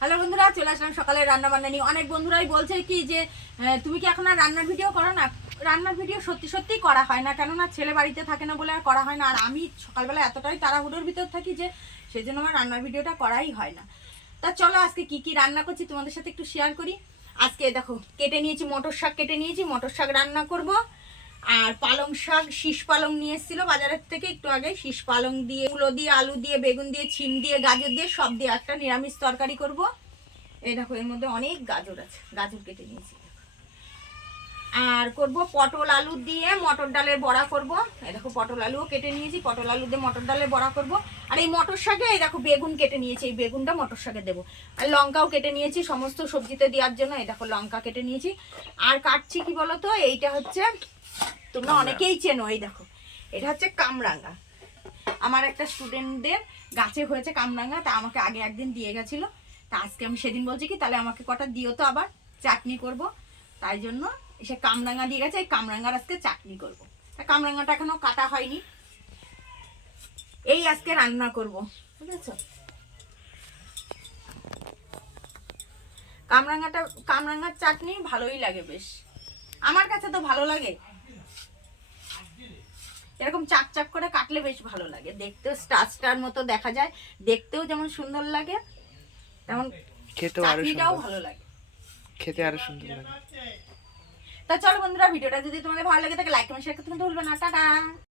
Hello বন্ধুরা, চলে আসলাম সকালে রান্না বান্না নিয়ে। অনেক বন্ধুরাই বলছে কি যে তুমি কি এখন আর রান্নার ভিডিও করো না? রান্নার ভিডিও সত্যি সত্যিই করা হয় না, কেননা ছেলে বাড়িতে থাকে না বলে আর করা হয় না। আর আমি সকালবেলা এতটাই তাড়াহুড়োর ভিতর থাকি যে সেই জন্য আমার রান্নার ভিডিওটা করাই হয় না। তা চলো আজকে কি কি রান্না করছি তোমাদের সাথে একটু শেয়ার করি। আজকে দেখো কেটে নিয়েছি মটর শাক, কেটে নিয়েছি মটর শাক রান্না করব। আর পালং শাক, শীষ পালং নিয়ে এসেছিলো বাজারের থেকে একটু আগে। শীষ পালং দিয়ে, মূলো দিয়ে, আলু দিয়ে, বেগুন দিয়ে, ছিম দিয়ে, গাজর দিয়ে, সব দিয়ে একটা নিরামিষ তরকারি করব। এই দেখো এর মধ্যে অনেক গাজর আছে, গাজর কেটে নিয়েছি। আর করব পটল আলু দিয়ে মটর ডালের বড়া করব। এই দেখো পটল আলুও কেটে নিয়েছি, পটল আলু দিয়ে মটর ডালের বড়া করব। আর এই মটর শাকে এই দেখো বেগুন কেটে নিয়েছি, এই বেগুনটা মটর শাকে দেবো। আর লঙ্কাও কেটে নিয়েছি সমস্ত সবজিতে দেওয়ার জন্য। এই দেখো লঙ্কা কেটে নিয়েছি। আর কাটছি কি বলো তো, এইটা হচ্ছে, তোমরা অনেকেই চেনো, এই দেখো এটা হচ্ছে কামরাঙা। আমার একটা স্টুডেন্টদের গাছে হয়েছে কামরাঙা, তা আমাকে আগে একদিন দিয়ে গেছিলো। তা আজকে আমি সেদিন বলছি কি তাহলে আমাকে কটা দিও তো, আবার চাটনি করব। তাই জন্য সে কামরাঙা দিয়ে গেছে, এই কামরাঙার আজকে চাটনি করব। কামরাঙাটা এখনো কাটা হয়নি, এই আজকে রান্না করব, বুঝেছো? কামরাঙার চাটনি ভালোই লাগে বেশ, আমার কাছে তো ভালো লাগে। এরকম চাক চাক করে কাটলে বেশ ভালো লাগে, দেখতেও স্টার স্টার মতো দেখা যায়, দেখতেও যেমন সুন্দর লাগে তেমন খেতেও আরো চাটনিটাও সুন্দর, ভালো লাগে, খেতে আরো সুন্দর লাগে। তা চলো বন্ধুরা, ভিডিওটা যদি তোমাদের ভালো লাগে তাহলে লাইক কমেন্ট শেয়ার করতে ভুলবে না। টাটা।